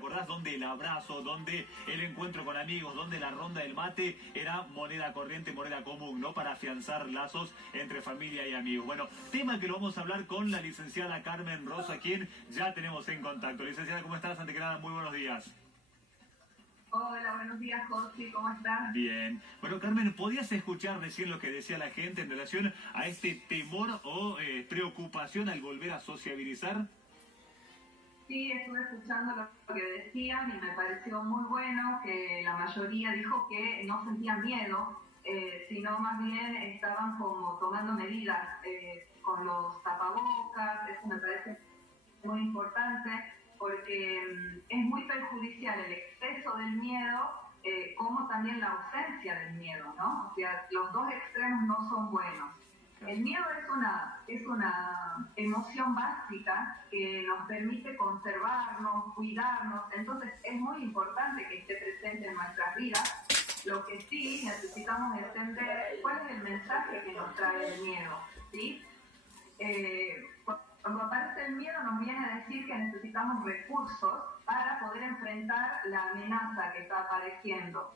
acordás? Donde el abrazo, donde el encuentro con amigos, donde la ronda del mate era moneda corriente, moneda común, ¿no? Para afianzar lazos entre familia y amigos. Bueno, tema que lo vamos a hablar con la licenciada Carmen Rosso, a quien ya tenemos en contacto. Licenciada, ¿cómo estás? Antes que nada, muy buenos días. Hola, buenos días, José, ¿cómo estás? Bien. Bueno, Carmen, ¿podías escuchar recién lo que decía la gente en relación a este temor o preocupación al volver a sociabilizar? Sí, estuve escuchando lo que decían y me pareció muy bueno que la mayoría dijo que no sentían miedo, sino más bien estaban como tomando medidas con los tapabocas. Eso me parece muy importante porque es muy perjudicial el exceso del miedo como también la ausencia del miedo, ¿no? O sea, los dos extremos no son buenos. El miedo es una emoción básica que nos permite conservarnos, cuidarnos, entonces es muy importante que esté presente en nuestras vidas. Lo que sí necesitamos entender cuál es el mensaje que nos trae el miedo, ¿sí? Cuando aparece el miedo nos viene a decir que necesitamos recursos para poder enfrentar la amenaza que está apareciendo.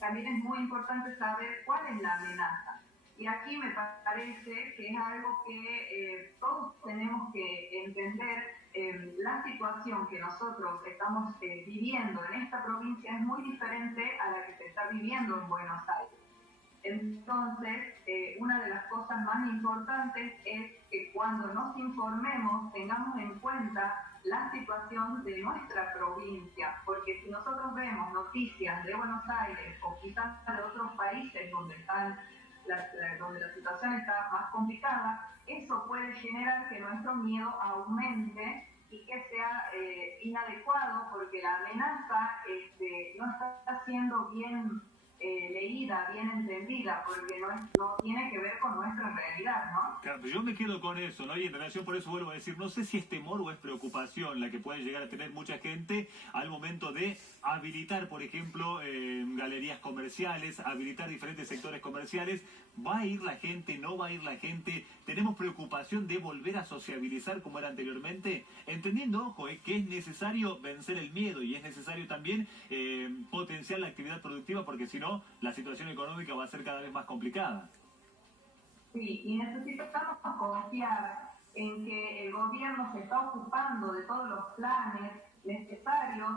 También es muy importante saber cuál es la amenaza. Y aquí me parece que es algo que todos tenemos que entender. La situación que nosotros estamos viviendo en esta provincia es muy diferente a la que se está viviendo en Buenos Aires. Entonces, una de las cosas más importantes es que cuando nos informemos tengamos en cuenta la situación de nuestra provincia, porque si nosotros vemos noticias de Buenos Aires o quizás de otros países donde la situación está más complicada, eso puede generar que nuestro miedo aumente y que sea inadecuado, porque la amenaza no está siendo bien leída, bien entendida, porque no tiene que ver con nuestra realidad, ¿no? Claro, pero yo me quedo con eso, ¿no? Y en relación, por eso vuelvo a decir, no sé si es temor o es preocupación la que puede llegar a tener mucha gente al momento de habilitar, por ejemplo, galerías comerciales, habilitar diferentes sectores comerciales. ¿Va a ir la gente? ¿No va a ir la gente? ¿Tenemos preocupación de volver a sociabilizar como era anteriormente? Entendiendo, ojo, que es necesario vencer el miedo y es necesario también potenciar la actividad productiva, porque si no, la situación económica va a ser cada vez más complicada. Sí, y necesitamos confiar en que el gobierno se está ocupando de todos los planes necesarios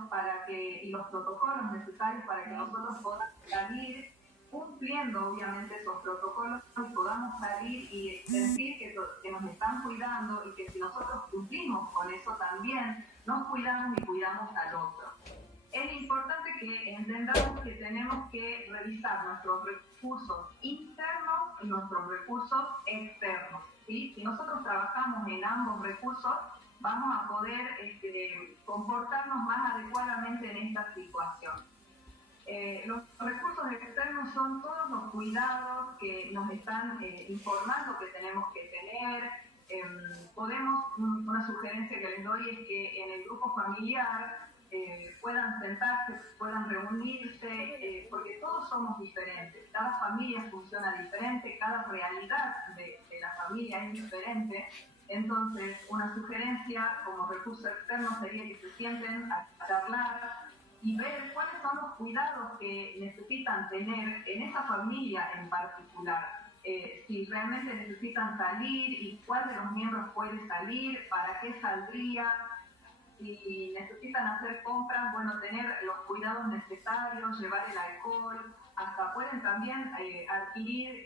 y los protocolos necesarios para que nosotros podamos salir cumpliendo obviamente esos protocolos y podamos salir y sentir que nos están cuidando, y que si nosotros cumplimos con eso también nos cuidamos y cuidamos al otro. Es importante que entendamos que tenemos que revisar nuestros recursos internos y nuestros recursos externos, ¿sí? Si nosotros trabajamos en ambos recursos, vamos a poder comportarnos más adecuadamente en esta situación. Los recursos externos son todos los cuidados que nos están informando que tenemos que tener. Una sugerencia que les doy es que en el grupo familiar puedan sentarse, puedan reunirse, porque todos somos diferentes, cada familia funciona diferente, cada realidad de la familia es diferente. Entonces, una sugerencia como recurso externo sería que se sienten a charlar y ver cuáles son los cuidados que necesitan tener en esa familia en particular. Si realmente necesitan salir y cuál de los miembros puede salir, para qué saldría. Si necesitan hacer compras, bueno, tener los cuidados necesarios, llevar el alcohol, hasta pueden también adquirir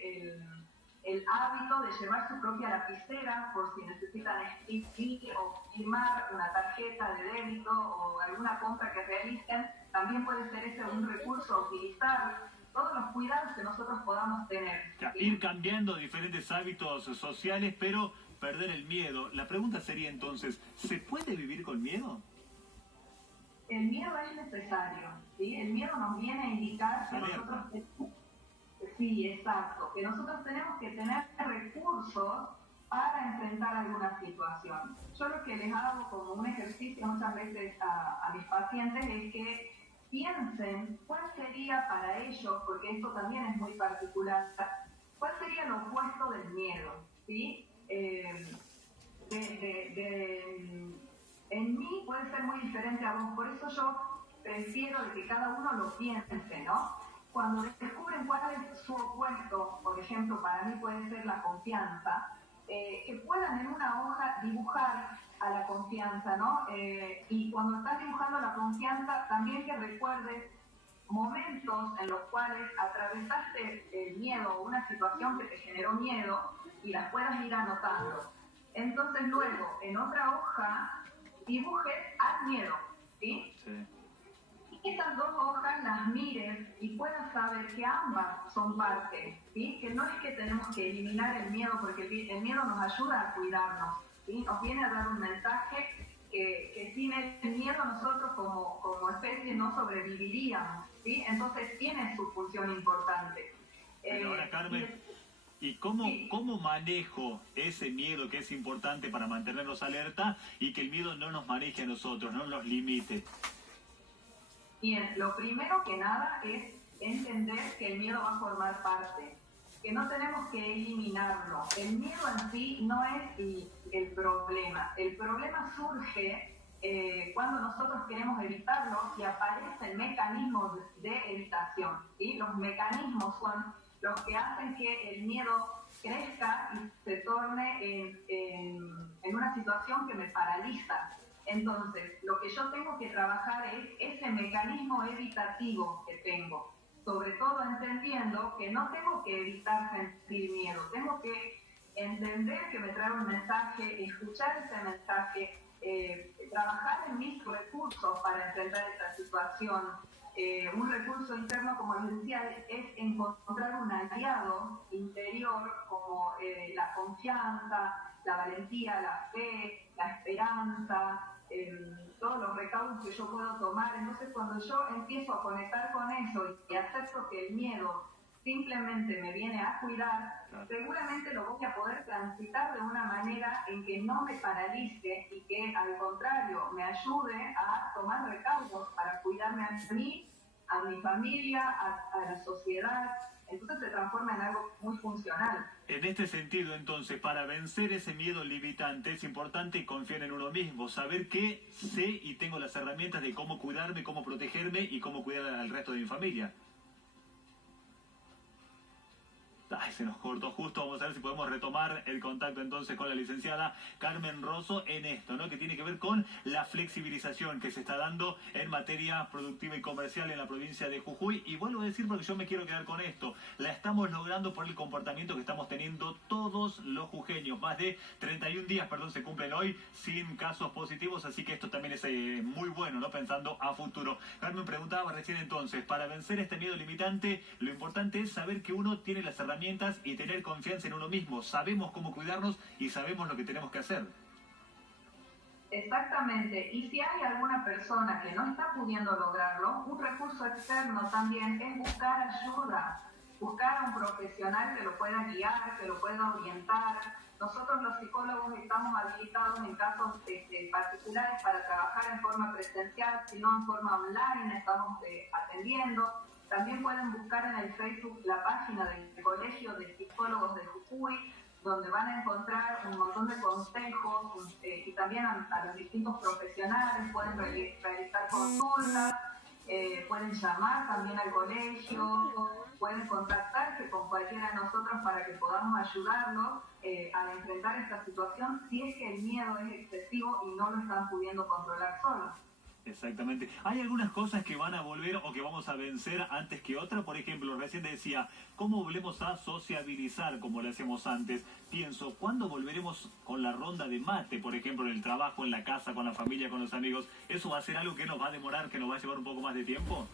el hábito de llevar su propia lapicera por si necesitan escribir o firmar una tarjeta de débito o alguna compra que realicen. También puede ser ese un recurso a utilizar. Todos los cuidados que nosotros podamos tener. ¿Sí? Ir cambiando diferentes hábitos sociales, pero perder el miedo. La pregunta sería entonces, ¿se puede vivir con miedo? El miedo es necesario, ¿sí? El miedo nos viene a indicar que nosotros... Sí, exacto. Que nosotros tenemos que tener recursos para enfrentar alguna situación. Yo lo que les hago como un ejercicio muchas veces a mis pacientes es que piensen cuál sería para ellos, porque esto también es muy particular, cuál sería lo opuesto del miedo, ¿sí? En mí puede ser muy diferente a vos, por eso yo prefiero de que cada uno lo piense, ¿no? Cuando descubren cuál es su opuesto, por ejemplo, para mí puede ser la confianza, que puedan en una hoja dibujar a la confianza, ¿no? Y cuando estás dibujando la confianza, también que recuerdes momentos en los cuales atravesaste el miedo o una situación que te generó miedo y las puedas ir anotando. Entonces luego, en otra hoja, dibujes al miedo, ¿sí? Sí. Y esas dos hojas las mires y puedas saber que ambas son parte, ¿sí? Que no es que tenemos que eliminar el miedo, porque el miedo nos ayuda a cuidarnos, ¿sí? Nos viene a dar un mensaje que sin el miedo nosotros como especie no sobreviviríamos, ¿sí? Entonces tiene su función importante. Pero ahora, Carmen, ¿y cómo manejo ese miedo que es importante para mantenernos alerta y que el miedo no nos maneje a nosotros, no nos limite? Bien, lo primero que nada es entender que el miedo va a formar parte, que no tenemos que eliminarlo. El miedo en sí no es el problema. El problema surge cuando nosotros queremos evitarlo y aparecen mecanismos de evitación, ¿sí? Los mecanismos son los que hacen que el miedo crezca y se torne en una situación que me paraliza. Entonces, lo que yo tengo que trabajar es ese mecanismo evitativo que tengo, sobre todo entendiendo que no tengo que evitar sentir miedo, tengo que entender que me trae un mensaje, escuchar ese mensaje, trabajar en mis recursos para enfrentar esta situación. Un recurso interno, como les decía, es encontrar un aliado interior como la confianza, la valentía, la fe, la esperanza, todos los recaudos que yo puedo tomar. Entonces, cuando yo empiezo a conectar con eso y acepto que el miedo simplemente me viene a cuidar, seguramente lo voy a poder transitar de una manera en que no me paralice y que al contrario me ayude a tomar recaudos para cuidarme a mí, a mi familia, a la sociedad. Entonces se transforma en algo muy funcional. En este sentido, entonces, para vencer ese miedo limitante es importante confiar en uno mismo, saber que sé y tengo las herramientas de cómo cuidarme, cómo protegerme y cómo cuidar al resto de mi familia. Ay, se nos cortó justo, vamos a ver si podemos retomar el contacto entonces con la licenciada Carmen Rosso en esto, ¿no? Que tiene que ver con la flexibilización que se está dando en materia productiva y comercial en la provincia de Jujuy. Y vuelvo a decir, porque yo me quiero quedar con esto, la estamos logrando por el comportamiento que estamos teniendo todos los jujeños. Más de 31 días, se cumplen hoy sin casos positivos, así que esto también es muy bueno, ¿no? Pensando a futuro. Carmen preguntaba recién entonces, para vencer este miedo limitante, lo importante es saber que uno tiene las herramientas y tener confianza en uno mismo. Sabemos cómo cuidarnos y sabemos lo que tenemos que hacer. Exactamente. Y si hay alguna persona que no está pudiendo lograrlo, un recurso externo también es buscar ayuda, buscar a un profesional que lo pueda guiar, que lo pueda orientar. Nosotros los psicólogos estamos habilitados en casos particulares para trabajar en forma presencial, sino en forma online, estamos atendiendo. También pueden buscar en el Facebook la página del Colegio de Psicólogos de Jujuy, donde van a encontrar un montón de consejos y también a los distintos profesionales, pueden realizar consultas, pueden llamar también al colegio, pueden contactarse con cualquiera de nosotros para que podamos ayudarlos a enfrentar esta situación si es que el miedo es excesivo y no lo están pudiendo controlar solos. Exactamente. ¿Hay algunas cosas que van a volver o que vamos a vencer antes que otras? Por ejemplo, recién decía, ¿cómo volvemos a sociabilizar como lo hacíamos antes? Pienso, ¿cuándo volveremos con la ronda de mate, por ejemplo, en el trabajo, en la casa, con la familia, con los amigos? ¿Eso va a ser algo que nos va a demorar, que nos va a llevar un poco más de tiempo?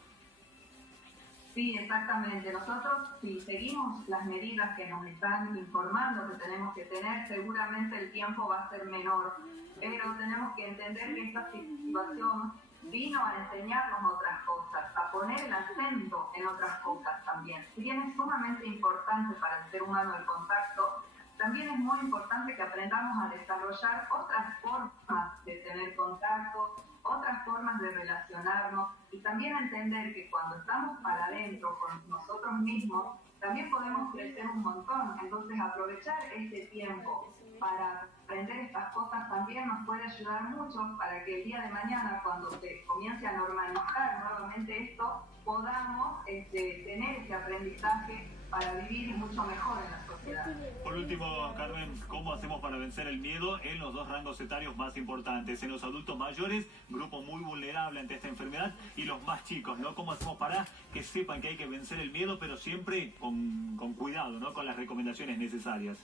Sí, exactamente. Nosotros, si seguimos las medidas que nos están informando que tenemos que tener, seguramente el tiempo va a ser menor. Pero tenemos que entender que esta situación vino a enseñarnos otras cosas, a poner el acento en otras cosas también. Si bien es sumamente importante para el ser humano el contacto, también es muy importante que aprendamos a desarrollar otras formas de tener contacto, otras formas de relacionarnos y también entender que cuando estamos para adentro con nosotros mismos, también podemos crecer un montón. Entonces aprovechar este tiempo para aprender estas cosas también nos puede ayudar mucho para que el día de mañana, cuando se comience a normalizar nuevamente esto, podamos tener ese aprendizaje para vivir mucho mejor en la sociedad. Por último, Carmen, ¿cómo hacemos para vencer el miedo en los dos rangos etarios más importantes? En los adultos mayores, grupo muy vulnerable ante esta enfermedad, y los más chicos, ¿no? ¿Cómo hacemos para que sepan que hay que vencer el miedo, pero siempre con cuidado, ¿no? Con las recomendaciones necesarias?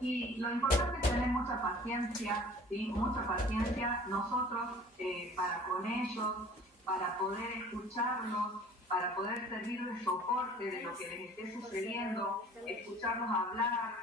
Y lo importante es tener mucha paciencia, ¿sí? Mucha paciencia nosotros para con ellos, para poder escucharlos, para poder servir de soporte de lo que les esté sucediendo, escucharlos hablar,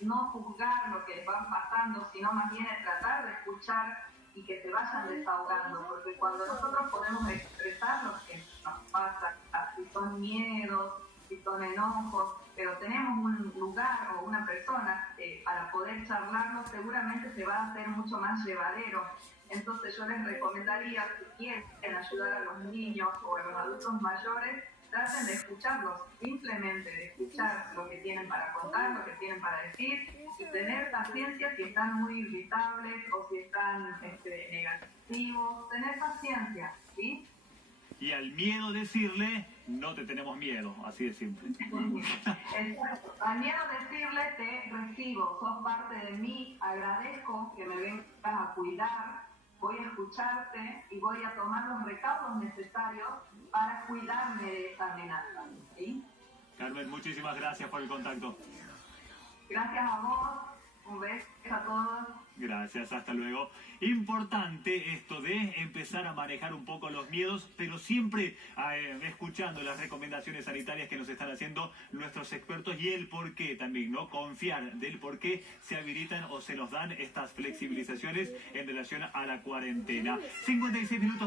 no juzgar lo que les va pasando, sino más bien tratar de escuchar y que se vayan desahogando, porque cuando nosotros podemos expresar lo que nos pasa, si son miedos, si son enojos, pero tenemos un lugar o una persona para poder charlarlo, seguramente se va a hacer mucho más llevadero. Entonces yo les recomendaría, si quieren ayudar a los niños o a los adultos mayores, traten de escucharlos, simplemente de escuchar lo que tienen para contar, lo que tienen para decir, y tener paciencia si están muy irritables o si están negativos, tener paciencia, ¿sí? Y al miedo decirle, no te tenemos miedo, así de simple. Exacto. Al miedo decirle, te recibo, sos parte de mí, agradezco que me vengas a cuidar, voy a escucharte y voy a tomar los recaudos necesarios para cuidarme de esta amenaza, ¿sí? Carmen, muchísimas gracias por el contacto. Gracias a vos, un beso a todos. Gracias, hasta luego. Importante esto de empezar a manejar un poco los miedos, pero siempre escuchando las recomendaciones sanitarias que nos están haciendo nuestros expertos y el por qué también, ¿no? Confiar del por qué se habilitan o se nos dan estas flexibilizaciones en relación a la cuarentena. 56 minutos.